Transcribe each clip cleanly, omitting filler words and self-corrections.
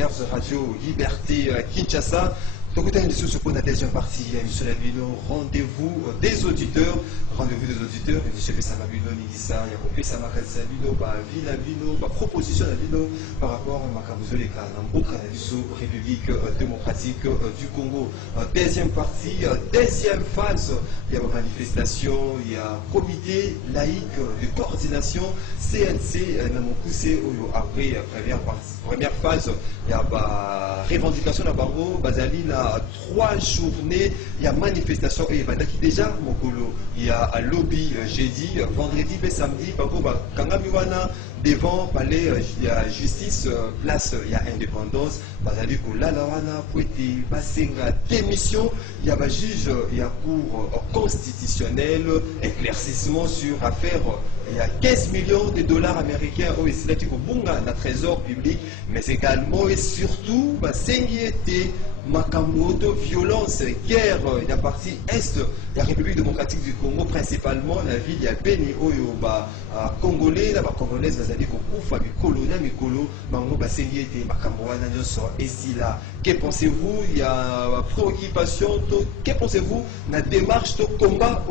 RZ Radio Liberté Kinshasa. Donc, on a une sous pour la deuxième partie, émission la vidéo, rendez-vous des auditeurs, et je fais ça ma vidéo, Nigisa, il y a coupé ça ma vidéo, vie la vidéo, proposition la vidéo par rapport à ma camouze la République démocratique du Congo. Deuxième partie, deuxième phase, il y a une manifestation, il y a un comité laïque de coordination, CNC, après première phase, il y a une revendication à Barreau, Bazali, 3 journées, il y a manifestation et déjà il y a un lobby jeudi, vendredi et samedi, devant palais, il y a justice, place, il y a indépendance, pour l'alawana, pour la démission, il y a un juge, il y a cour constitutionnel, éclaircissement sur affaire, il y a 15 millions de dollars américains au le trésor public, mais également et surtout, Makamoto, violence, guerre, il y a partie Est, il y a République démocratique du Congo, principalement la ville, il y a Beni, Congolais, la Congolaise, Mikolo, Mango, Basengete, Makamoana, et si là, que pensez-vous, il y a préoccupation, que pensez-vous, la démarche de combat,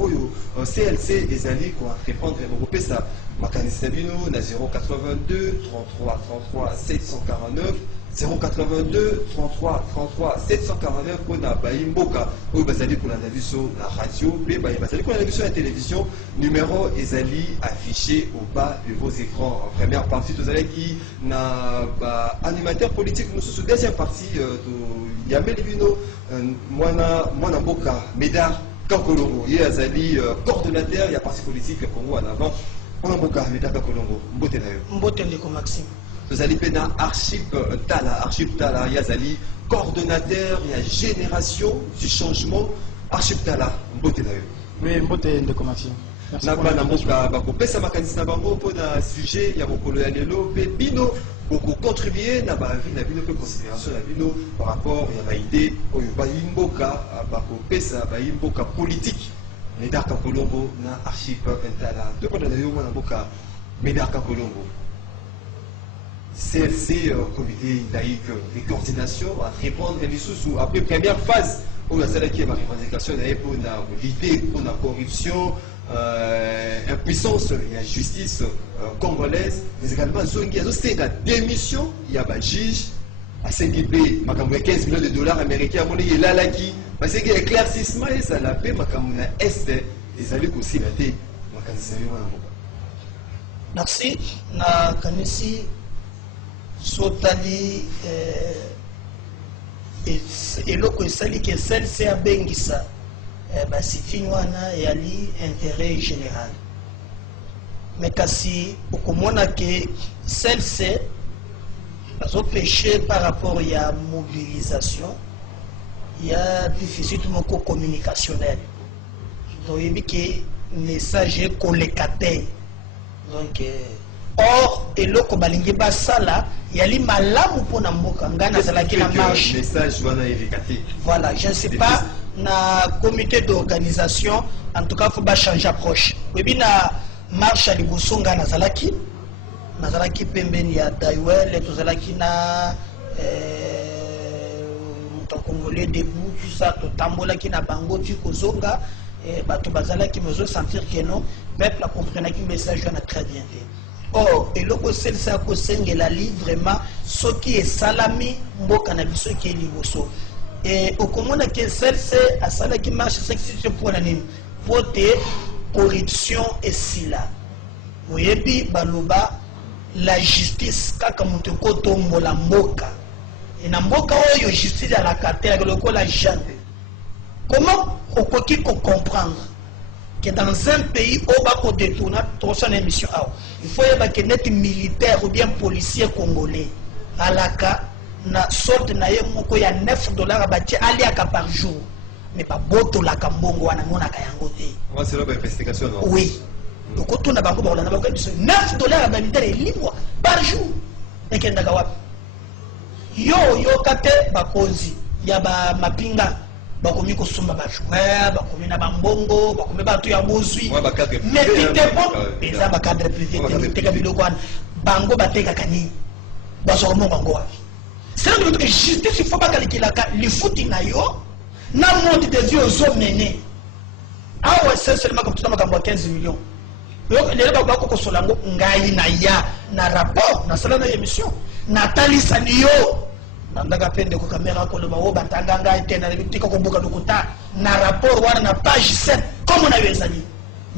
CLC, les alliés qui ont répondre, ça, Makanisabino, na 082 33 33 749. 082 33 33 749 pour la Baimboka, pour Bazali pour la radio, Bazali pour la télévision, numéro Ezali affiché au bas de vos écrans. Première partie, vous allez qui n'a animateur politique, nous sommes deuxième partie, il y a Melvino, Mwana Boka, Médard, Kankolongo, il y a Azali, coordonnateur, il y a parti politique Congo en avant, Mwana Boka, Médard, Kankolongo, Mboteneko Maxime. Vous allez péter Archip Tala, Yazali, coordonnateur et génération du changement, Archip Tala, Mbote d'ailleurs. Oui, Mbote de Comati. N'a pas d'amboka, pesa makanisi na bango pour un sujet, il y a beaucoup de lelo, bino, beaucoup contribué, n'a pas vu, n'a bino que considération, n'a bino par rapport, il y a une idée, il y a une imboka, pesa, une imboka politique, les Darka Colombo, na Archip Tala, deux fois dans le Mboka, mais Darka Colombo. CLC, comité laïque de coordination, à répondre à après première phase, où il y a celle qui est ma revendication, pour l'idée, pour la corruption, impuissance, il y a justice congolaise, mais également, il y a la démission, il y a un juge, à 5B, 15 millions de dollars américains, il y a là qui, parce qu'il y a éclaircissement, et ça l'a fait, Est, et ça lui aussi, la thé, merci, na Kanisi. Sotali eloko esali ke CLC abengisa basifini wana yali intérêt général, mais kasi okomona ke CLC bazopêché par rapport ya mobilisation, ya déficit moko communicationnel, toyebi ke message kolekate donc or eloko balingi basala yali malamu pona mboka ngana zalaki na marche message wana éducatif. Voilà, je ne sais pas na comité d'organisation, en tout cas faut pas changer approche. Webi na marche à liboso ngana zalaki pembeni ya Daiwel, to zalaki na muto congolais debout, tout ça to tambola ki na bango tu kozonga bato bazalaki mezo sentir que non peuple a compris que message wana très bien. Or, et l'autre c'est ça que c'est la livre vraiment ce qui est salami mboka na biso qui est liboso. Et au comment que c'est à ça qui marche c'est pour la nime pour te corruption et sila. Oui et puis baloba la justice kaka mutu koto mbola mboka. Et na mboka oyo justice à la katera loko la jante. Comment on peut comprendre que dans un pays où on va détourner son émission, il faut y avoir net militaire ou bien policier congolais à la cas na sorte na yemoko ya $9 abati aliaka par jour, mais pas boto la kambongo wana mona kayangote. Moi c'est l'investigation non. Oui. Donc quand on a bango ba $9 abati libre par jour. Et kenda kawapi. Yo kate bakozi ya ba mapinga bakomi kosomba ba joueur bakomi na bambongo bakomi batu ya bozwi mais pite bon eza ba cadre privé te ka biloko wana bango bateka kani bazo mongo ngo c'est que justice il faut pas calculer les fouti na yo na monde des yeux aux mené ah ouais c'est seulement comme tout ça makambo 15 millions yo les ba ko solango ngai na ya na rapport na sala na émission na talisa ni yo bandaka pende ko caméra ko le bawo batanga ngai tena tika ko buka dokuta na rapport wana na page 7 comme on avait dit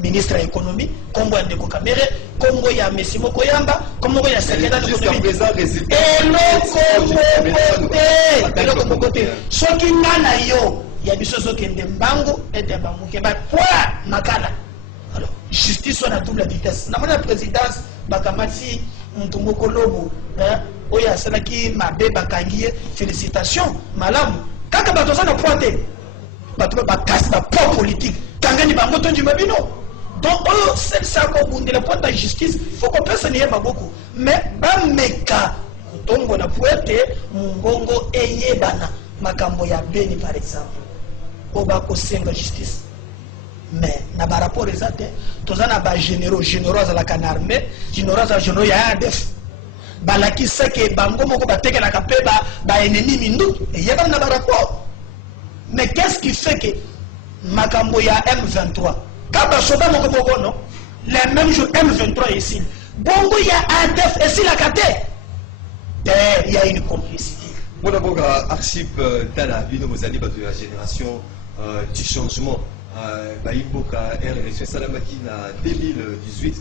ministre de l'économie, Combo ya Ndeko Kamere, Combo ya Messi Mokoyamba, Combo ya secrétaire de l'économie. Et le côté. Ce qui n'a yo, il y a des choses qui sont mbango et des bambou qui va quoi makala. Alors, justice on a double vitesse. Na mona présidence bakamati Ntumbo Kolobo, oya salaki mabe bakangiye, félicitations, malamu. Kaka batoza na pointe. Bato ba casse ba propre politique. Tangani bango tonji mabino. Donc, c'est ça qu'on dit, le point de la justice, il faut qu'on puisse nier beaucoup. Mais, Bameka, Tongo na Puete, Mungongo, Eyebana, Makambo ya Beni par exemple. Obako Senga justice. Mais, na ba rapport exact, tous na ba généraux à la canarmée, généraux à généraux ya ADF. Balaki seke bango moko bateke la kapeba, ba ennemi mindu, et yeba na ba rapport. Mais qu'est-ce qui fait que Makambo ya M23? Non? Les mêmes jours M23 ici. Bongo il y a ADF et si la kate. Il y a une complicité. Bon d'abord Archip Tala, vous allez de la génération du changement. Baïboka RLS Salamaki na 2018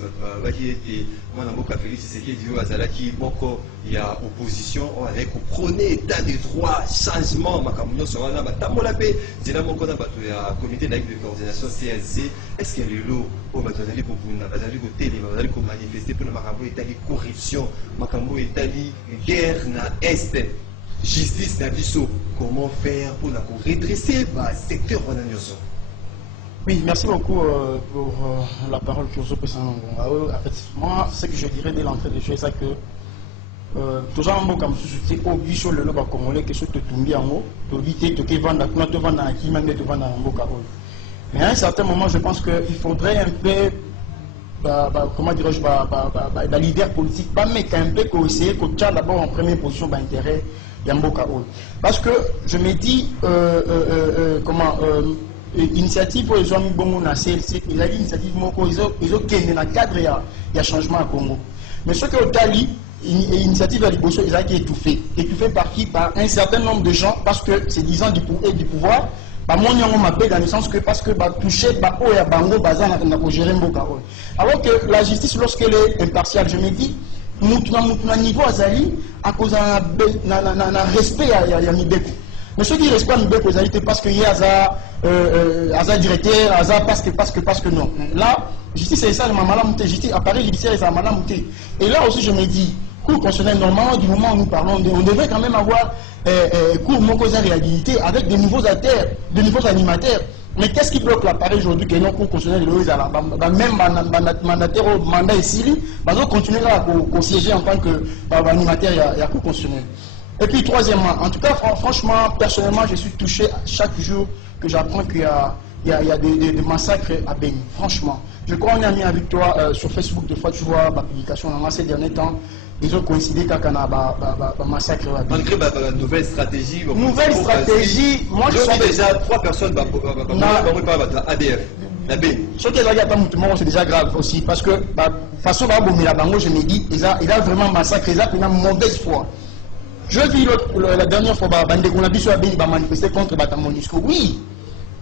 qui était mon amour Félix Tshisekedi Azalaki Moko il y a opposition avec au prôner état de droit changement makamunyo sona batambola pe dina moko na bato ya comité de coordination CLC est-ce que le lot au bazali ko bunda bazali ko télé bazali ko manifester pour makambo etali corruption makambo etali guerre na est justice na biso comment faire pour la redresser ba secteur wana nyoso. Oui, merci beaucoup pour la parole que vous avez. En fait, moi, ce que je dirais dès l'entrée de jeu, c'est que tout ça, comme si au bichot le loba congolais, que ce que tu me en haut, tu dis que tu vends tu vends à qui même tu vends à Mboka. Mais à un certain moment, je pense qu'il faudrait un peu, comment dirais-je, la leader politique, pas mais un peu qu'on essaye qu'on tient d'abord en première position d'intérêt Mboka. Parce que je me dis, comment. Initiative pour les hommes bon na CLC il a dit initiative moko ils ont dans le cadre il y a changement à Congo mais ce que au Tali initiative à Liboso ils a été étouffé par qui par un certain nombre de gens parce que c'est 10 ans du pouvoir bah mon yango m'a dans le sens que parce que bah toucher bah oh ya bango bazana na ko gérer mboka alors que la justice lorsqu'elle est impartiale je me dis mutuna niveau azali à cause na respect ya Mibeko. Mais ceux qui respectent Mibeko, c'est parce qu'il y a un directeur, parce que non. Là, justice c'est ça, justice appareil judiciaire c'est ça, et là aussi je me dis, cours constitutionnel normalement du moment où nous parlons, on devrait quand même avoir cours mon cause réhabilité avec de nouveaux acteurs, de nouveaux animateurs. Mais qu'est-ce qui bloque l'appareil aujourd'hui que non cours constitutionnel même mandataire au mandat ici, on continuera à siéger en tant qu'animateur à cours constitutionnel. Et puis troisièmement, en tout cas franchement, personnellement, je suis touché chaque jour que j'apprends qu'il y a des massacres à Beni. Franchement, je crois qu'on a mis avec toi sur Facebook, des fois tu vois ma publication ces derniers temps, ils ont coïncidé quand on a un massacre à Beni. Malgré la nouvelle stratégie, moi je suis déjà 3 personnes ADF. Ce qui est c'est déjà grave aussi parce que façon je me dis, il a vraiment massacré, il a une mauvaise foi. Je vis la dernière fois, on a manifesté contre MONUSCO. Oui,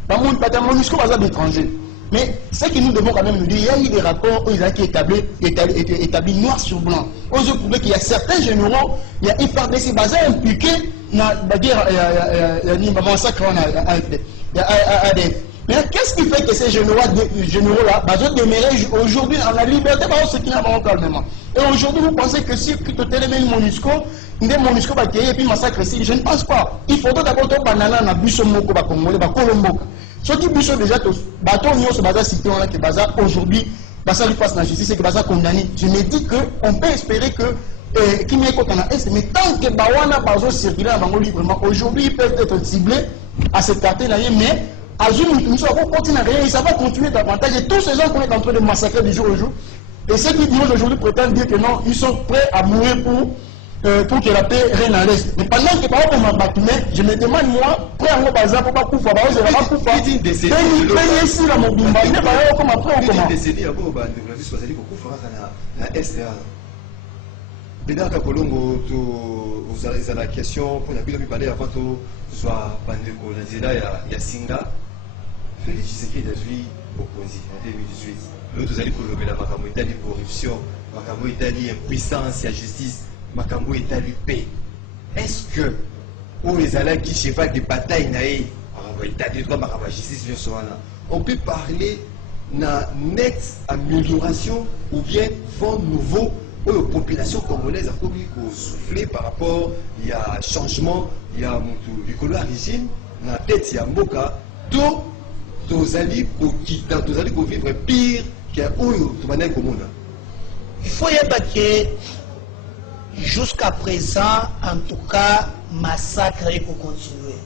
MONUSCO va être étranger. Mais ce que nous devons quand même nous dire, il y a eu des rapports où ils ont été établis noir sur blanc. On se prouve qu'il y a certains généraux, il y a FARDC impliqués dans la guerre, il y a un massacre à ADF. Mais qu'est-ce qui fait que ces généraux-là demeurent aujourd'hui en la liberté, ce qui n'a pas calmement. Et aujourd'hui, vous pensez que si tu as MONUSCO, MONUSCO va créer et puis massacre ici, je ne pense pas. Il faudrait d'abord que banana na buso moko ba congolais ba kolomboka. Ce qui buso déjà to bateau nyo se baza cité on a que baza aujourd'hui basa lui passe la justice c'est que baza condamné. Je me dis que on peut espérer que Kimeko kana est mais tant que bawana bazo circuler en bango librement aujourd'hui ils peuvent être ciblés à cette carte là mais Azumi nous avons continué rien et ça va continuer davantage et tous ces gens qu'on est en train de massacrer du jour au jour et ceux qui disent aujourd'hui prétendent dire que non ils sont prêts à mourir pour pour que la paix règne à l'Est. Mais pendant que par exemple, je me demande, moi, après un bazar pour pas couper, bah, je vais pas couper. Une décennie. Payer ici la mobimba, il n'est pas là comme après on commence. Une décennie, avant, bah, nous avons choisi pour couper na SDA. Maintenant, quand Colombo, vous avez la question, pour la ville, vous parlez avant tout, soit Bandeko, la Zéla, il y a Singa. Félix Tshisekedi a joué opposé en 2018. L'autre, vous allez colorer la Makambo Italie corruption, Makambo Italie impuissance, la justice, Makambo Italie paix. Est-ce que, pour les alliés qui cheval des batailles, Makambo Italie, Makambo justice, on peut parler d'une nette amélioration ou bien vent nouveau pour la population congolaise a commis souffler par rapport il y a changement, il y a du régime, dans la tête il y a Mboka, tout. Tous alliés pour vivre pire qu'un oyo tout manière commune. Il faut y avoir que jusqu'à présent, en tout cas, massacre pour continuer.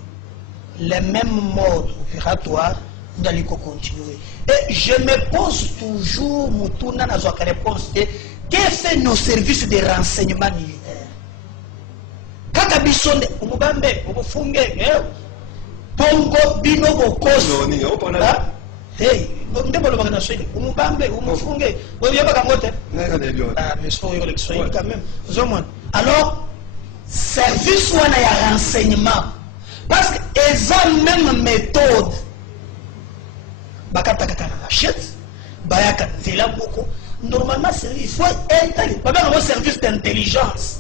Les mêmes modes opératoires d'aller continuer. Et je me pose toujours, Moutouna n'a pas réponse, que fait nos services de renseignement militaire? Quand Abissonde, Oumubambe, Oumufunge, Bongo bino bokoso. Hey, nde bolo bakana swede. Umubambe, umufunge. Wewe yaba kamote. Ah, mais so yo l'exsoy quand même. Zomon. Alors, service wana ya renseignement. Parce que eza même méthode. Bakata kaka achète, bayaka tela boko. Normalement, il faut être pas un service d'intelligence.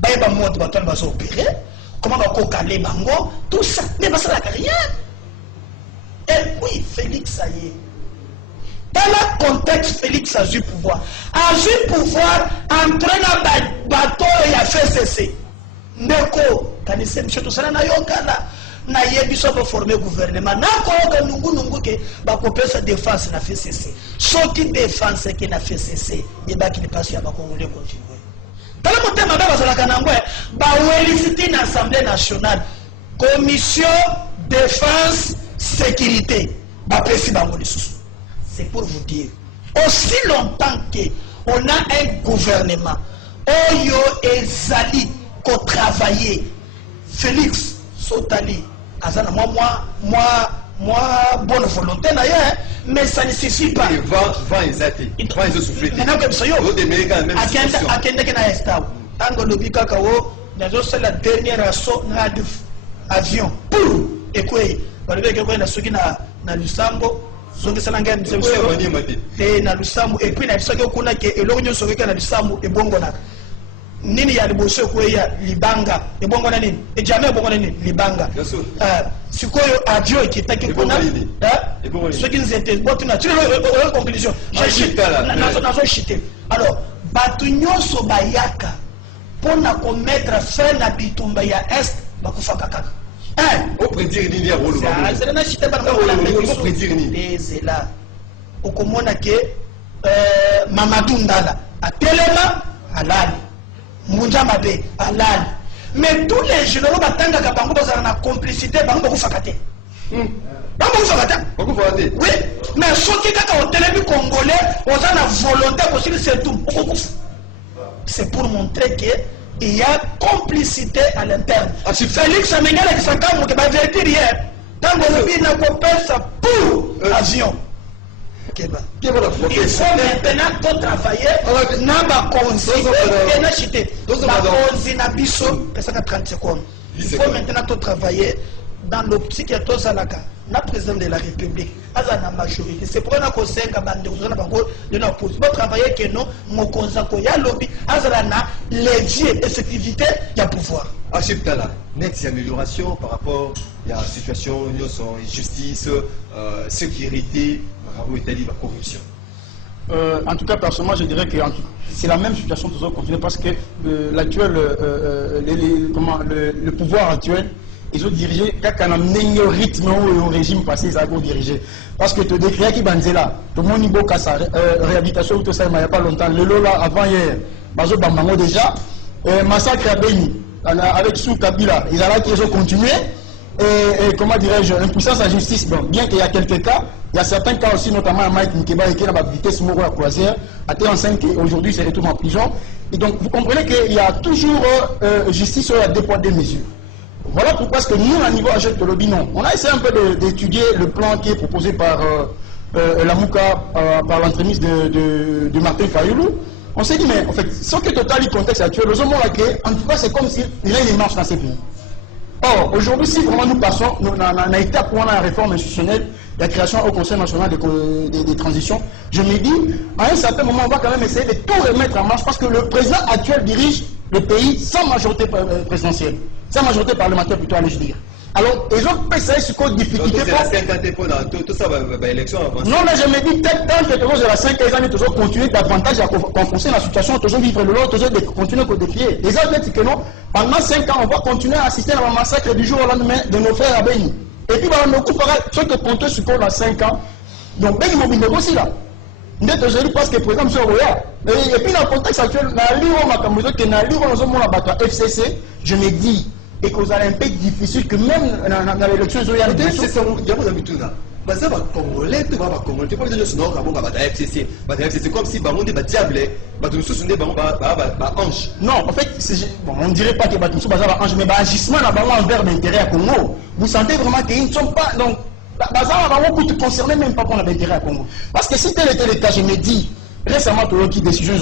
Bayaba mode baton baso opérer. Comment on va caler bango, tout ça, mais pas ça rien. Et puis Félix ça y est. Dans le contexte, Félix a eu pouvoir. A eu pouvoir entrer dans le bateau et a fait cesser. Ndeko, quand il s'est mis tout ça, na yokala, na yebiso pour former gouvernement. Na ko nungu ke ba kopé sa défense na fait cesser. Ce qui défense qui n'a fait cesser, et ba qui ne passe à ba congolais continuer. Dans le côté, l'Assemblée nationale, commission défense sécurité, c'est pour vous dire, aussi longtemps qu'on a un gouvernement, Oyo et Zali, qu'on travaille, Félix Sotali, moi, bonne volonté, mais ça ne suffit pas. Maintenant que ça y c'est la dernière assaut avion. Pour et quoi, na Lusambo, et na Lusambo, et puis na Lusambo, et l'on na Lusambo, et Bongona. Nini ya liboso ko ya libanga e bongo na nini e jamais bongo na nini libanga sikoyo adio ekitaki kuna ce qui nous était bon tu as conclusion j'ai chité na chité alors batu nyoso bayaka pona ko mettre fin na bitumba ya est bakufaka kaka au prédire nini ya rolo c'est na chité ba au prédire nini c'est là okomona ke Mamadou Ndala atelema halali Munjamabe, Alal. Mais tous les généraux batanga kabango bazana na complicité bango ko fakate. Bango fakate. Oui, mais ceux qui kaka au télébi congolais, on a la volonté possible c'est tout. C'est pour montrer que il y a complicité à l'interne. Félix Amengala qui s'encampe que ba vérité rien. Tant que il n'a pas ça pour avion. Il faut maintenant tout travailler dans ma conseil et na chité. Ma conseil na biso, ça 30 secondes. Il faut maintenant tout travailler dans l'optique de tous alaka. Na président de la République, à la majorité. C'est pour ça qu'on sait que de la opposition. Pour travailler que nous, mon conseil ko ya lobby, à la levier effectivité, il y a pouvoir. Achille Tala, nette amélioration par rapport à la situation, justice, sécurité, la corruption. En tout cas, personnellement, je dirais que c'est la même situation toujours continuer parce que l'actuel, le pouvoir actuel, ils ont dirigé quand on a mené au rythme au régime passé, ils ont dirigé. Parce que tu décris qui banzela, tout le monde niveau sa réhabilitation, tout ça, il n'y a pas longtemps. Le Lola avant hier, Bazo Bambango déjà, massacre à Beni, avec Sou Kabila, ils ont continué. comment dirais-je, impuissance à justice. Bon, bien qu'il y a quelques cas, il y a certains cas aussi, notamment à Mike Nkeba qui est dans la vitesse Moro à croisière, a été enceinte et aujourd'hui il se retrouve en prison. Et donc vous comprenez qu'il y a toujours justice sur la deux poids deux mesures. Voilà pourquoi est-ce que nous, à niveau agent de lobby, non. On a essayé un peu d'étudier le plan qui est proposé par la MOUCA, par l'entremise de Martin Fayoulou. On s'est dit, mais en fait, sans que total le contexte actuel, en tout cas, c'est comme s'il y a une marche dans ces pays. Or, aujourd'hui, si vraiment nous passons, on a été pour la réforme institutionnelle, la création au Conseil national des transitions, je me dis, à un certain moment, on va quand même essayer de tout remettre en marche parce que le président actuel dirige le pays sans majorité présidentielle, sans majorité parlementaire plutôt, allez-je dire. Alors, ils ont essayé ce code difficulté. Tout ça va élection avant. Non, mais je me dis, peut-être tant que toujours la 5 ans, toujours continuer davantage à confoncer la situation, toujours vivre le lot, toujours continuer à défier. Les autres disent que non, pendant 5 ans, on va continuer à assister à un massacre du jour au lendemain de nos frères à Béni. Et puis, on nous coupera ceux qui comptent sur quoi dans 5 ans. Donc, Béni mobile aussi là. Aujourd'hui, parce que le président M. Roya. Et puis, dans le contexte actuel, FCC, je me dis, et que vous allez un peu difficile que même dans l'élection, il y a des choses. C'est Congolais, tu vas Congolais, tu peux dire FCC. C'est comme si on est diable, ange. Non, en fait, on ne dirait pas que Batumsou Bazar ange, mais agissement envers l'intérêt à Congo. Vous sentez vraiment qu'ils ne sont pas. Donc, Bazar va beaucoup te concerner, même pas pour l'intérêt à Congo. Parce que si tel était le cas, je me dis, récemment, tout le qui décision,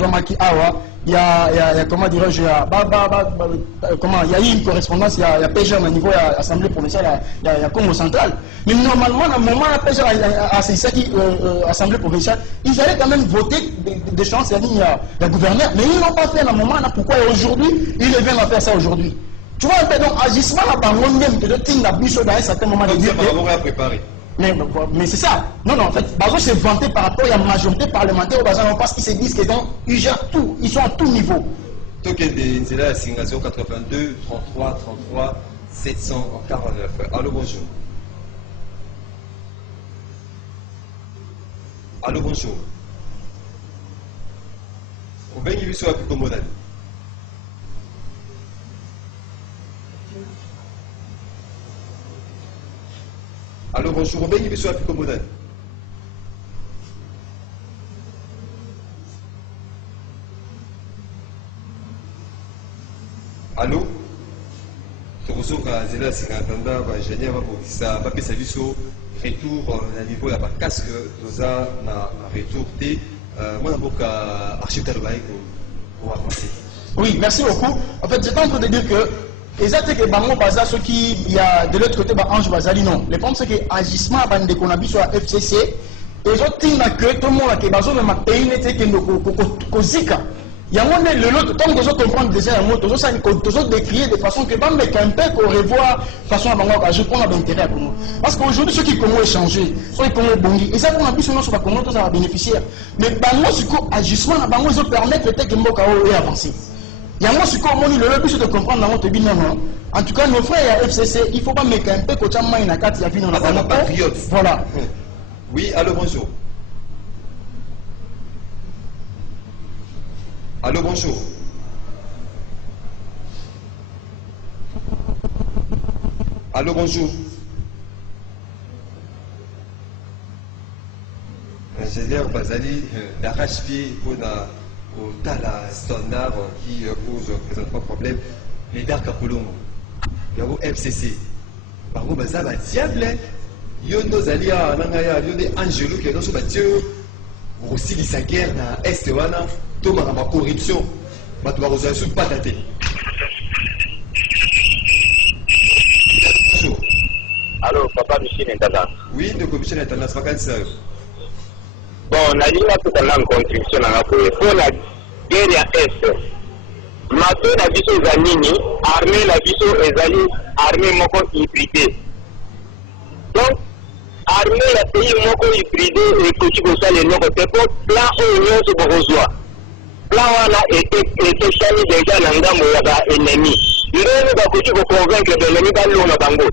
il y a comment dirais-je, il y a eu une correspondance, il y a PGR au niveau de l'Assemblée provinciale, il y a Congo central. Mais normalement, dans le moment où PGR a saisi l'Assemblée provinciale, ils allaient quand même voter des chances, il y a gouverneur. Mais ils n'ont pas fait dans le moment, pourquoi aujourd'hui, ils viennent à faire ça aujourd'hui. Tu vois un peu, donc, agissement à part même de Ting la bouche dans un certain moment de dire. Mais c'est ça. Non, en fait, Bazo s'est vanté par rapport à la majorité parlementaire au Bazar parce qu'ils se disent qu'ils gèrent tout, ils sont à tout niveau. Token de Nzela Singa 082 33 33 749. Allô, bonjour. Allô, bonjour. Au Bengi Bisso à Pikomodani. Allô, bonjour, Robin, il est sur la Pikomodane. Allô? Je vous souhaite que Zéla Singatanda va gagner ça va passer retour à niveau de la casque dans un retour T. Moi, je architecte pour avancer. Oui, merci beaucoup. En fait, j'étais en train de dire que exactement que Bango Baza, ce qui y a de l'autre côté, Ange Bazali, non. Le problème, c'est que l'agissement de Konabi sur la FCC, et je dis que tout le monde qui est basé dans le pays n'était que Zika. Il y a un moment, l'autre, tant que je comprends déjà, il y a un décrier de façon que Bango est un peu qu'on revoit façon à Bango, je prends l'intérêt à Congo. Parce qu'aujourd'hui, ceux qui Congo est changé, ceux qui Congo est bongi, et ça, qu'on a vu sur le Congo, ça va bénéficier. Mais Bango, c'est qu'agissement à Bango, ils permettent que Mboka ait avancé. Il y a moi ce qu'on dit, le but de comprendre dans notre bien non. En tout cas, nos frères à FCC, il ne faut pas mettre un peu que tu as une carte, il y a vu dans la patriote. Voilà. Oui, allô, bonjour. Allô, bonjour. Allô, bonjour. Ingénieur Bazali, l'arrache-pied pour au Tala standard qui pose présentement problème, les Dark Apollo, il y a FCC. Par contre, ça va diable. Il y a nos alliés, il y a des Angelo qui est dans ce bâtiment. Aussi, il y a guerre dans l'Est, tout le monde a corruption. Il y a des gens pas datés. Bonjour. Allô, papa Michel Intendant. Oui, le commissaire Intendant, c'est pas ça. Bon, la ligne tout à l'heure contribution à la pour la guerre à Est. Maintenant, la vision Zanini, armée la vision Ezali, armée moko hybridée. Donc, armée la pays moko hybridée et que tu peux ça les noms de pour plan où nous se besoin. Plan wana était chani déjà n'angambo ya ennemi. Nous va que tu peux convaincre l'ennemi dans l'eau bango.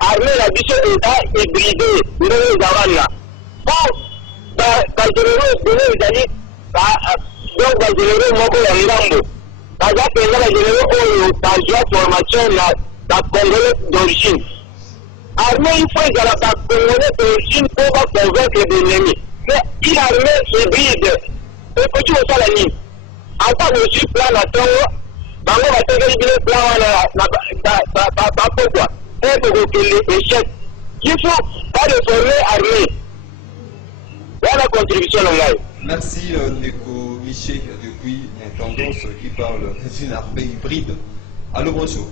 Armée la vision est hybridée, nous avons bon. Donc, les généraux moko ya ngambo. Baza penza les généraux oyo bazwa formation na Congolais d'origine. armée il faut ezala bacongolais d'origine mpo baconvaincre l'ennemi. Mais une armée hybride ekoki kosala nini? Ata mosu plan na ntongo bango batekeli bino plan wana bapokwa mpe tokokende échec. Il faut pas de former armée. Voilà la contribution na ngai. Merci Ndeko Miché depuis l'intendance qui parle d'une armée hybride. Allô, bonjour.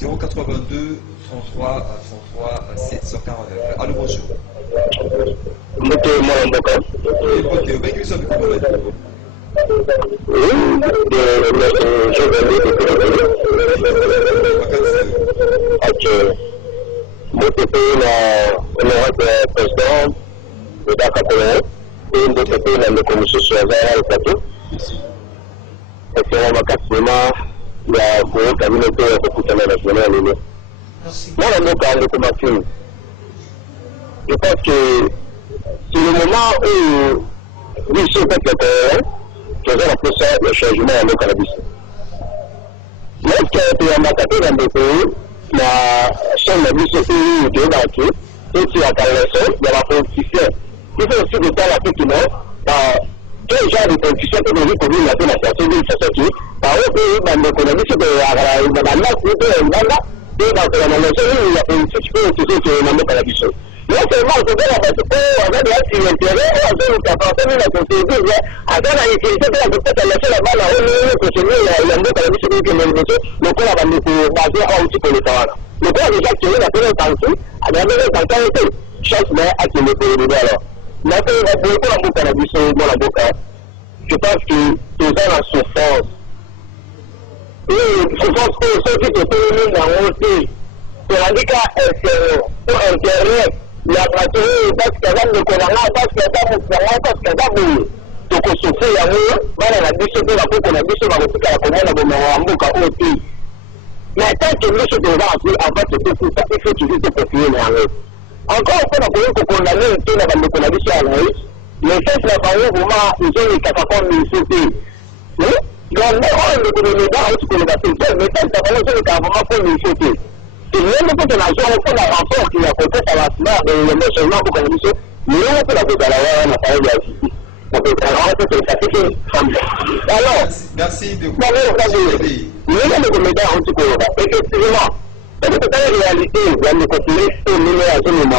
082 33 33 749. Allô, bonjour. Moto mwana mboka. Ok, ben qui sont beaucoup de Oui, ok. Moto pays na honorable président de Dakar et une autre pays dans le commission sur la plateau. Et c'est un maximum il y a un cabinet de la nationale. Moi, je pense que c'est le moment où nous sommes peut-être faisons après ça le changement en cannabis. Lorsqu'il y a un macaté dans le pays, la chaîne de vie de Baki, et qui a parlé ça, il y a la politicien. Il faut aussi de temps la petite quel genre de politicien peut nous communes la nation de façon qui, par exemple, dans l'économie, c'est de la nation de l'Anda, et dans la nation, il y a une politique qui peut utiliser le nom de cannabis. Non seulement on peut avoir des intérêts, on peut nous apporter la société, avant la utilité de la peut-être laisser la balle à eux, continuer la mot cannabis que nous avons le corps va nous baser à outil pour le travail. Le corps a déjà tiré la première partie, à la première partie, chaque main a tiré le premier alors. Maintenant, on va beaucoup la mot cannabis dans la boca. Je pense que c'est ça la souffrance. Et je pense que ceux qui se font dans le pays, c'est handicap intérieur. La pratique parce que la Nicolana, parce que la Moussala, parce que la Boule. Donc, on se fait à nous, voilà la mission de la coupe, on a mission dans le cas de la commande de Mouka au pays. Mais tant que nous sommes devant, avant de tout ça, il faut toujours se confier dans eux. Encore une fois, on a condamné tout dans le cannabis à l'œil. Les faits, la parole, vraiment, ils ont les catacombes de sauter. Donc, on ne connaît pas où tu connais la sauter, mais tant que la parole, c'est le carrément pour les sauter. Et même quand on a joué, on fait la renfort qui a fait à la semaine, et le méchant pour qu'on ait mais on peut la faire à la voix, on a parlé de la justice. On peut faire la renfort, c'est ça qui fait. Alors, merci de vous le comédien en tout cas, effectivement, parce que dans la réalité, il y a le continuer au milieu à ce moment,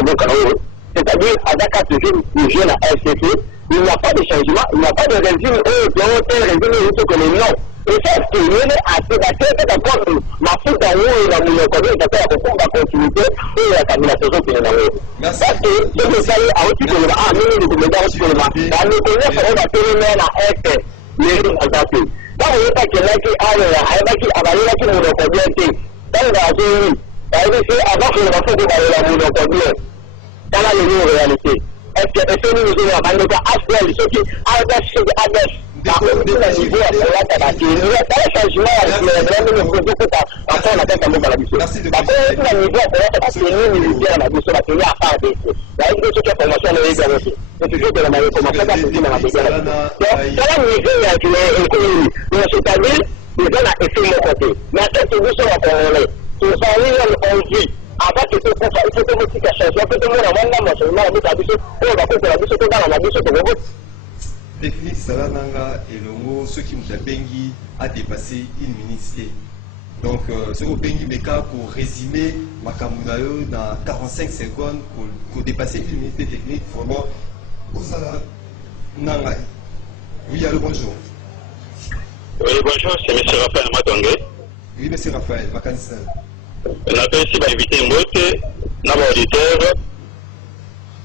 c'est-à-dire à Dakar, le jeune à RCC, il n'y a pas de changement, il n'y a pas de régime, tel régime, il faut que les noms. Et ça, c'est une activité d'accord, ma fille dans l'eau et la monocommune, ça fait la continuité et la cabinetation qui est dans l'eau. Parce que ce que ça y est, à aussi que le comédien aussi que le marché, la méconnaissance, on va tenir la RT, les résultats. Quand on est pas quelqu'un qui a la qui monocommune, dans la zone, avant que le marché de la monocommune, dans la réalité. Est-ce que nous nous avons abandonné à faire ceux qui adressent par le niveau à la tabac, il y a un changement avec le produit que on a fait comme la mission. Parce que le niveau à la militaire la mission va tenir à part des la éducation qui formation les gars c'est toujours de la manière comment ça se dit dans la mission. Donc ça niveau l'économie mais c'est-à-dire les gens a essayé de côté mais cette mission va prendre tout ça on vit avant que tout ça il faut que vous qui change il faut que nous on va seulement la mission on va faire la mission dans la mission de vous technique Salananga et le mot ceux qui nous a bengi a dépassé une minute. Donc ce que bengi meka pour résumer Makamunayo dans 45 secondes pour dépasser une minute technique vraiment Nanga. Oui, allô, bonjour. Oui, bonjour, c'est M. Raphaël Matongé. Oui, M. Raphaël, Makanisa. On appelle ici pour inviter Mbote, nos auditeurs.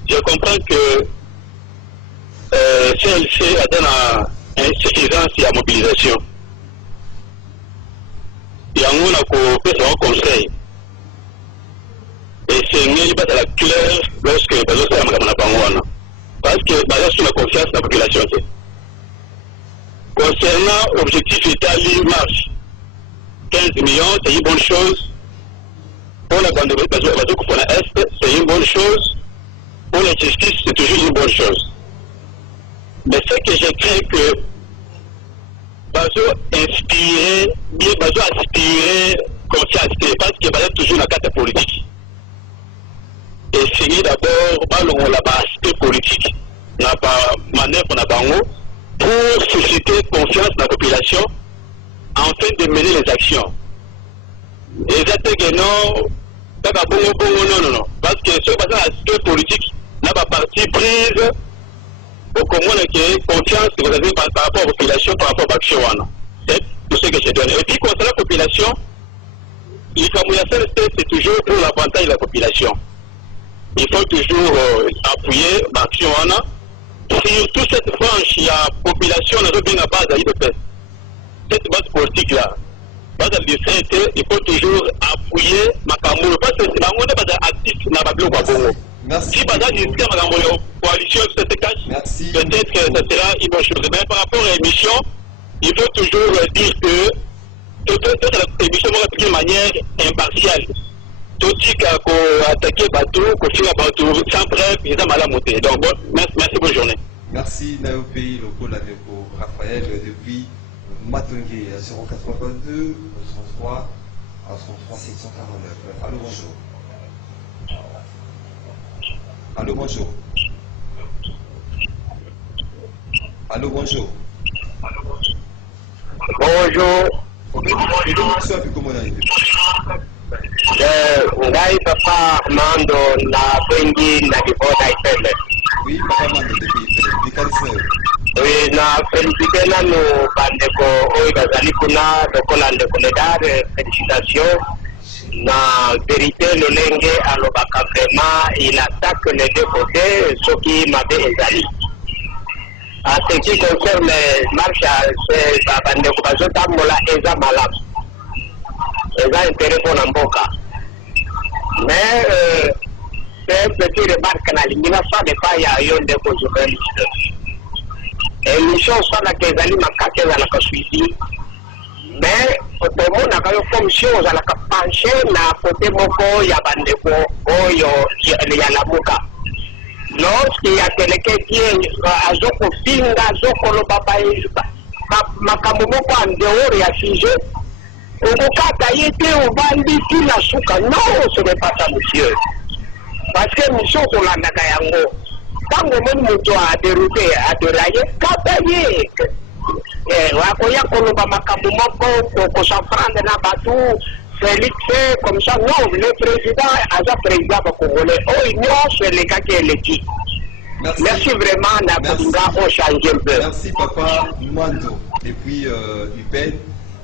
Je comprends que CLC a une insuffisance et la mobilisation. Il y a un conseil. Et c'est une pas la claire lorsque les gens parce que basé sur la confiance de la population. Concernant l'objectif Italie marche, 15 millions, c'est une bonne chose. Pour la bande de l'Est, c'est une bonne chose. Pour la justice, c'est toujours une bonne chose. Mais ce que je crains que Bazo inspirer, bien Bazo aspirer conscience, parce que Bazo toujours la carte politique. balongo la aspect politique na ba manœuvre na bango pour susciter confiance dans la population afin de mener les actions. Et ça c'est que non, non, parce que ce qui est aspect politique n'a pas parti prise au Congo qui confiance que vous avez par rapport à la population, par rapport à l'action. C'est tout ce que je donne. Et puis concernant la population, c'est toujours pour l'avantage de la population. Il faut toujours appuyer l'action. Surtout cette frange, il y a la population, on a bien la base de paix. Cette base politique-là, base de l'ICT, il faut toujours appuyer Makamou. Parce que c'est la monnaie actif dans la Babylone Congo. Si par exemple, il y a une coalition qui se cache, peut-être que ça sera une bonne chose. Mais par rapport à l'émission, il faut toujours dire que toute l'émission va de manière impartiale. Tout ce qui a attaqué Batou, sans preuve, ils ont mal à monter. Donc, bon, merci, bonne journée. Merci, Naopi, le pôle avec Raphaël, depuis Matungé à 082, 103, à 103, 749. Allô, bonjour. Allô, bonjour. Allô, bonjour. Bonjour. Bonjour, comment on a ngai papa Armando na bengi na Kivoda Ifele. Oui, papa Armando depuis Karisel. Oui, na félicité nanu bandeko oyo bazali kuna lokola ndeko Ledare, félicitations. Na vérité lolenge alobaka vraiment il attaque les deux côtés ce qui mabe ezali. En ce qui concerne Marshall, c'est bandeko bazotambola eza malamu. Eza intérêt pour Namboka. Mais c'est un petit remarque na lingina ça de pas ya yo ndeko journaliste. Émission ça na kezali makate za la kasuiti. Mais otomona kayo commission za la kapanche na côté moko ya bandeko oyo ya Lamuka. Lorsqu'il y a quelqu'un qui est azoko finga azoko lo papa makambo moko en dehors ya sujet. Okukata yete obandi kila suka. Non, ce n'est pas ça, monsieur. Parce que mission kolandaka yango. Tango moni moto a dérouté, a déraillé, kata ye. Wakoya koloba makambo moko ko s'enprendre na batu. Félix, comme ça, non, le président, Aza président congolais. Oh, non, c'est le gars qui est l'équipe. Merci vraiment, Nakonga, on change un peu. Merci, papa Mwando, depuis UPEN.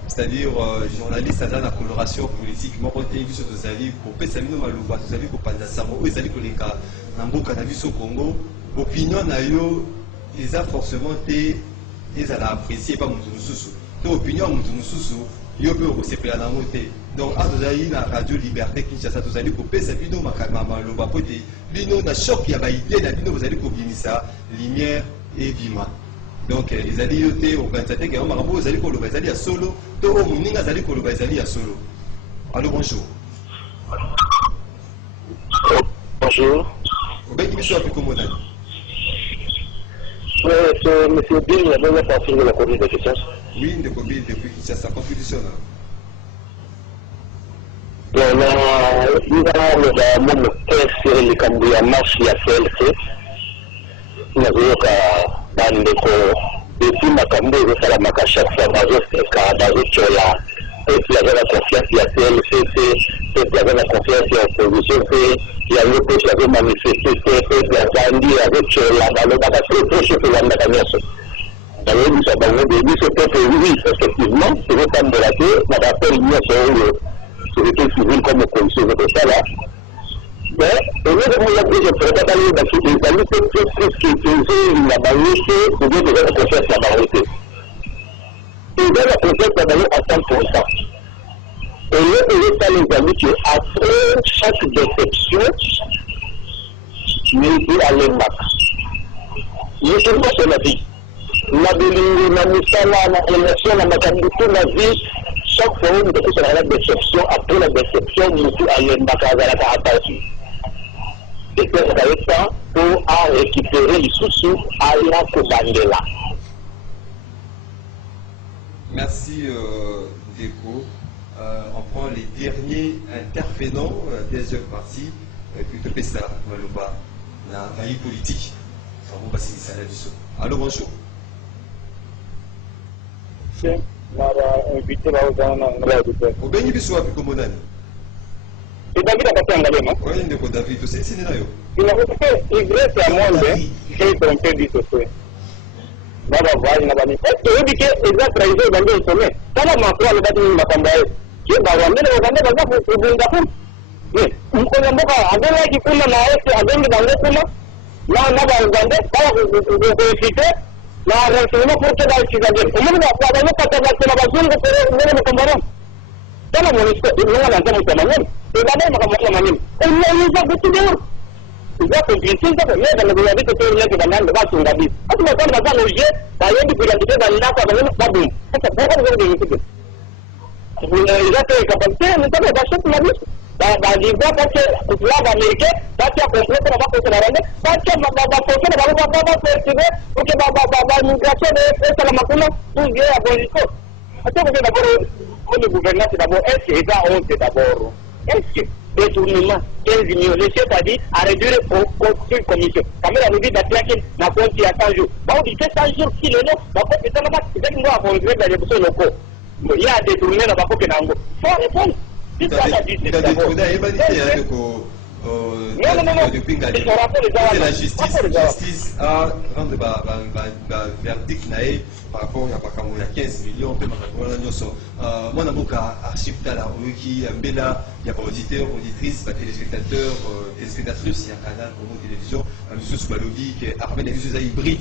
C'est-à-dire journaliste à la coloration politique, moi quand j'ai vu ce Tozali, pour Pessamino Malouba, Tozali pour Panzasamo, Tozali pour les cas, Namboka Navis au Congo, opinion nayo, ils ont forcément été, ils ont apprécié pas Moutounoussou. Donc opinion Moutounoussou, ils ont se faire la montée. Donc à Tozali, la radio Liberté Kinshasa, Tozali pour Pessamino Malouba, côté, l'ino na choc, il y a une idée, la bino, vous allez pour Bimisa, Lumière et Vima. Donc les alliés organisateurs qui ont marabou les alliés koloba les alliés à solo to o muninga zali koloba les alliés à solo. Allô bonjour. Bonjour. Ben qui monsieur appelé comment on c'est monsieur Bill la même partie de la Covid de Kinshasa. Oui, de Covid depuis Kinshasa constitution. Bon là il va le même test le candidat marche ya CLC. Na zoka bandeko depuis makambo ezosala maka chaque fois bazoseka bazocola peuple aza na confiance ya CLCC peuple aza na confiance ya opposition mpe yango peuple azomanifeste te peuple azandi azocola balobaka très chaud elandaka nyonso bayebisa bango de biso peuple oui effectivement tozotambola te na bapele nyonso oyo société civile comme opposition ezokosala. Mais au lieu de me dire que je ne pourrais pas aller dans ces amis, c'est ce qui faisait la banalité, c'est de donner la confiance à la banalité. Et donner la confiance à la banalité à 100%. Au lieu de faire les amis qui, après chaque déception, mais à l'impact. Je sais pas ce que la vie. La bilingue, la misala, la relation, la maternité, la vie, chaque fois où nous avons la déception, après la déception, nous à l'impact à la caractéristique. Et que avec ça, pour récupérer les sous-sous à la Kobandela. Merci Déco. On prend les derniers intervenants, deuxième partie, plutôt Pessa Malouba. na vie politique bango basilisana biso. Allô, bonjour. Obengi biso wapi kombo nani? David Akatangalema. Oui, ndeko David, osili na yo. Il a fait ivresse à monde, j'ai trompé du sauté. Baba voyage na bani. Est-ce que vous dites que les autres trahisseurs dans le sommet, ça va m'apprendre le bâtiment de Makambaye. Qui va ramener le Rwanda dans le Bundapur? Mais, on connaît pas, à deux qui coulent na est, à deux dans le Kuma. Là, on a dans le Rwanda, pas de féliciter. Là, renseignement pour que dans le Citadel. On m'a pas dans le Qatar, la bazooka, le Makambaye. Dans la monnaie, on a dans le Makambaye. Et la même Makambaye. On a eu beaucoup de za kujifunza kwa meza na kuyabi kwa yeye kwa ndani basi ngapi hata kama kama loje tayari bila kitenda ndaka kwa nini sababu sasa bora ndio ndio ndio zote kapante ni kama basi kuna bisu ba parce que la Amérique basi complète na bako na rende basi ba foto na ba percibe que ba migration de la makuna tout est abolition hata kwa d'abord le gouvernement d'abord est-ce que ça honte d'abord est-ce que détournement 15 millions, le chef a dit à réduire une commission. Kamera nous dit d'attaquer ma compte il y a 100 jours. Bah on dit que 100 jours, si le nom, bah peut être là-bas, c'est que nous avons vu dans les bourses locaux. Il y a détourné là-bas pour que n'ango. Faut répondre. C'est ça la justice d'abord. Non, c'est la justice a rendre ba verdict nae par rapport à 15 millions pe makakona nyoso moi na boka archipel la qui mbela ya ba auditeur auditrice ba téléspectateurs téléspectatrices ya canal comme télévision monsieur Subalobi que armé des usages hybrides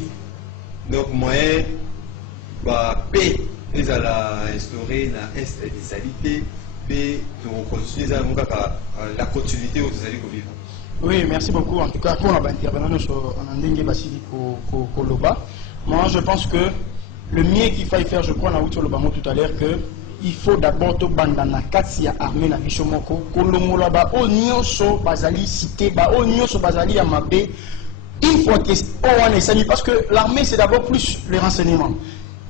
donc moyen ba p les à la instaurer na est des alités p donc continuer la continuité aux alliés vivre. Oui, merci beaucoup. En tout cas, pour l'intervenant sur Nandenge Basili Koloba, moi je pense que le mieux qu'il faille faire, je crois, on a eu sur le bamo tout à l'heure, qu'il faut d'abord te bandana Katsia armée na Bishomoko, Kolongola ba o nyoso bazali cité, ba o nyoso bazali amabe. Il faut que on essaye parce que l'armée c'est d'abord plus les renseignements.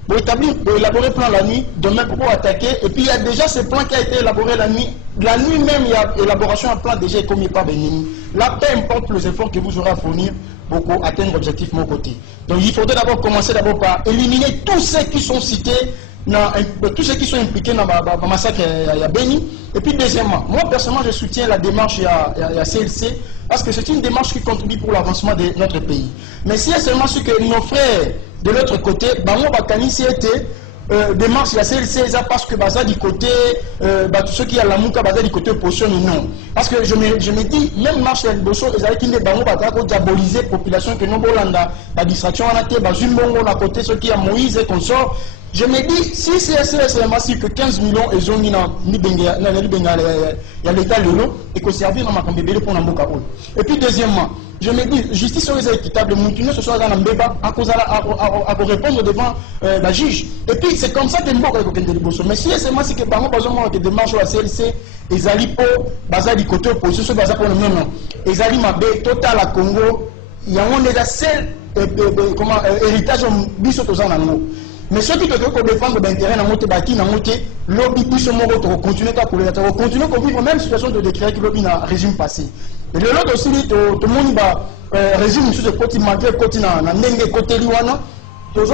Pour établir, pour élaborer plan la nuit, demain pour attaquer, et puis il y a déjà ce plan qui a été élaboré la nuit même il y a élaboration d'un plan déjà commis par Benini. Là, peu importe les efforts que vous aurez à fournir pour atteindre l'objectif de mon côté. Donc il faudrait d'abord commencer par éliminer tous ceux qui sont cités, tous ceux qui sont impliqués dans le massacre à Beni. Et puis deuxièmement, moi personnellement je soutiens la démarche à CLC parce que c'est une démarche qui contribue pour l'avancement de notre pays. Mais si c'est seulement ce que nos frères de l'autre côté, Bango Bakani c'était démarche la CLC parce que Baza du côté, tous ceux qui ont la mouka Baza du côté opposition non. Parce que je me dis, même marche à Liboso, ils avaient qu'il y a Bango Bakako diaboliser la population que nous Bolanda, la distraction en athée, Bazumbongo à côté, ceux qui ont Moïse et consort. Je me dis, si c'est seulement si que 15 millions ils ont mis dans l'état lolo et qu'on servir dans ma cambébélé pour Namboka. Et puis deuxièmement, je me dis, justice serait équitable, Moutinho ce soit dans l'ambéba à répondre devant la juge. Et puis c'est comme ça que Mboka est au Liboso. Mais si c'est seulement si que par exemple, que démarche à la CLC, ils allaient pour Baza du côté opposition, ce Baza pour le non. Ils allaient Mabé, Total à Congo, il y a un déjà seul héritage biso aux anango. Mais ceux qui doivent défendre l'intérêt dans notre bâti, dans notre lobby, puis ce moment, continuer à couler, continuer à vivre même situation de décret qui lobby dans le régime passé. Et le lot aussi, tout le monde va régime sur ce côté, malgré le côté, dans le côté liwana, tous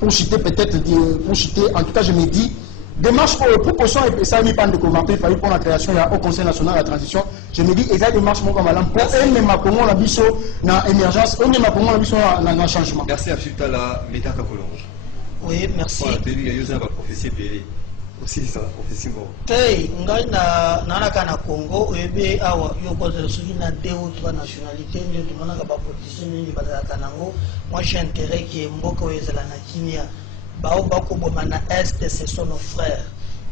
pour citer peut-être, pour citer, en tout cas, je me dis, démarche pour proposition et ça n'est pas de commenter, il fallait pour la création au Conseil national de la transition. Je me dis, il y a des démarches pour on a biso dans l'émergence, on a biso dans le changement. Merci à Chutala, Méta Kakolo. Oui, merci. Il y a une prophétie aussi, ça, prophétie bon. Tei, ngai na Congo, ebe awa yoko soki na 2 ou 3 nationalités, ndio tunaona kama politicien ni badala kanango. Moi j'ai intérêt que mboko ezala na kimia. Bao bako boma na est, ce sont nos frères.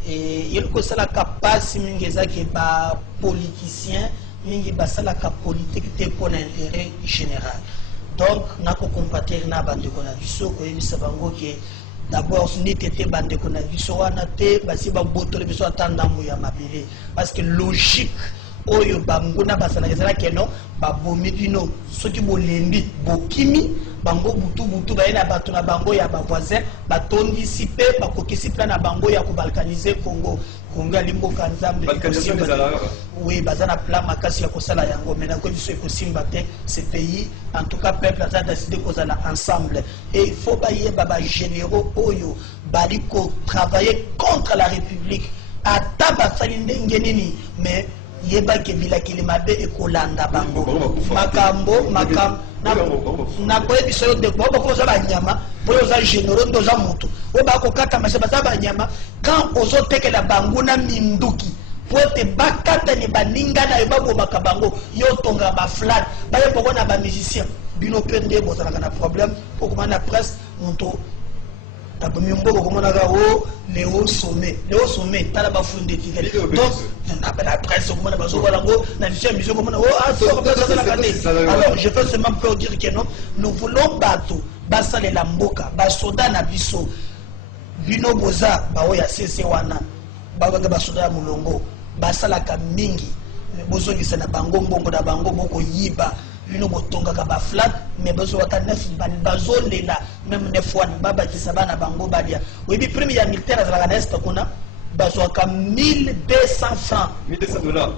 Et il faut que ça la capace mingeza que ba politicien mingi basala ka politique te pour l'intérêt général. Donc nako compatir na bande ko na biso ko yebisa bango ke d'abord ni tete bande ko na biso wana te basi ba botole biso atanda mu ya mabele parce que logique oyo banguna basala ezala keno babomi dino soki bolembi bokimi bango butu bayena bato na bango ya bavoisin batondisi pe bakokisi plan na bango ya kobalkanize Congo alimboka nzambe oui baza na plan makasi ya kosala yango mais nako biso ekosimba te ce pays en tout cas peuple a décidé kozala ensemble et il faut bayeba ba généraux oyo bali ko travailler contre la république ata basali ndenge nini mais yeba ke bilakili mabe ekolanda bango makambo na koyebi so de bobo ko za banyama boyo za généraux ndo za mutu oba ko kata mase baza banyama quand ozo tekela bango na minduki pote bakata ni baninga na yebabo makabango yo tonga ba flat ba yebo na ba musicien bino pende bozala kana problème pour comment na presse monto tabomi mboko komona ga o Léo Sommet tala ba funde tigale donc na presse komona bazo wala ngo na mission mission komona alors je fais seulement pour dire que non nous voulons bateau basale la mboka ba soda na biso bino boza ba oya sese wana ba soda ya mulongo basala ka mingi bozo ngisa na bango mbongo na bango boko yiba bino botonga ka ba flat mais bozo wata neuf bazo lela même ne fois baba kisabana bango badia oui bi premier ya militaire za la est kuna bazo ka 1200 francs $1200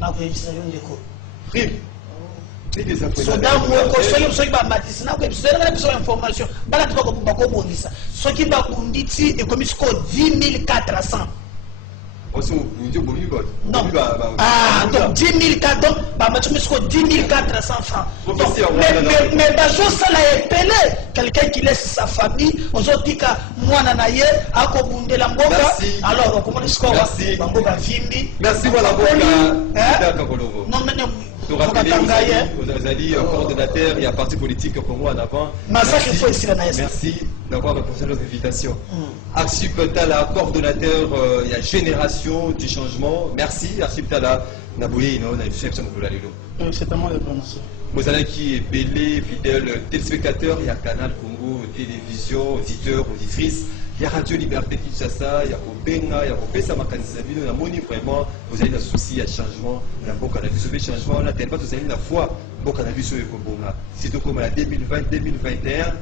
na ko yisa yonde ko prime soda moko soki ba matisi na ko biso na biso information bala to ko ba ko bongisa soki ba kunditi e komi sko 10400 non. Donc 10 000 donc bah 10 400 francs. Mais bazo ça l'a épelé quelqu'un qui laisse sa famille aux autres dit que moi nanaye ako bunde la mboka alors comment est-ce qu'on va mboka vimbi merci voilà mboka non mais vous allez coordonnateur et un parti politique pour moi en avant. Merci d'avoir répondu à notre invitation. Arsip Tala, coordonnateur il y a Génération du Changement. Merci Arsip Tala. C'est à moi de prononcer. Vous allez qui est belé, fidèle téléspectateur, il y a Canal Congo, télévision, auditeurs, auditrices. Il y a Radio Liberté Kinshasa, il y a Obenga, il y a Opesa Makanisabino, on a moni vraiment, vous avez un souci à changement, il y a beaucoup de changement, on a tellement vous avez la foi, beaucoup de vision et Kobonga. C'est comme la 2020-2021,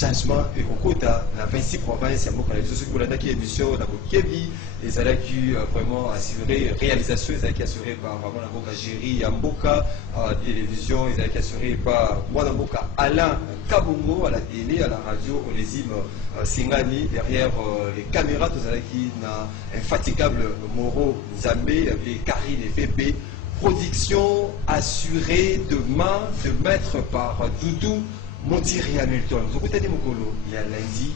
changement et Kokota, la 26 provinces, il y a beaucoup de vision pour la émission, on a Kebi, les allez qui vraiment assuré réalisation, les allez qui assuré par vraiment la Boka Géry, Amboka, télévision, les allez qui assuré par moi la Boka Alain Kabongo à la télé, à la radio, au lésime Singani, derrière les caméras, tout ça qui n'a infatigable Moro Zambé, avec Karine et Pépé. Production assurée de main de maître par Doudou Montiri Hamilton. Vous écoutez des Mokolo, il y a lundi.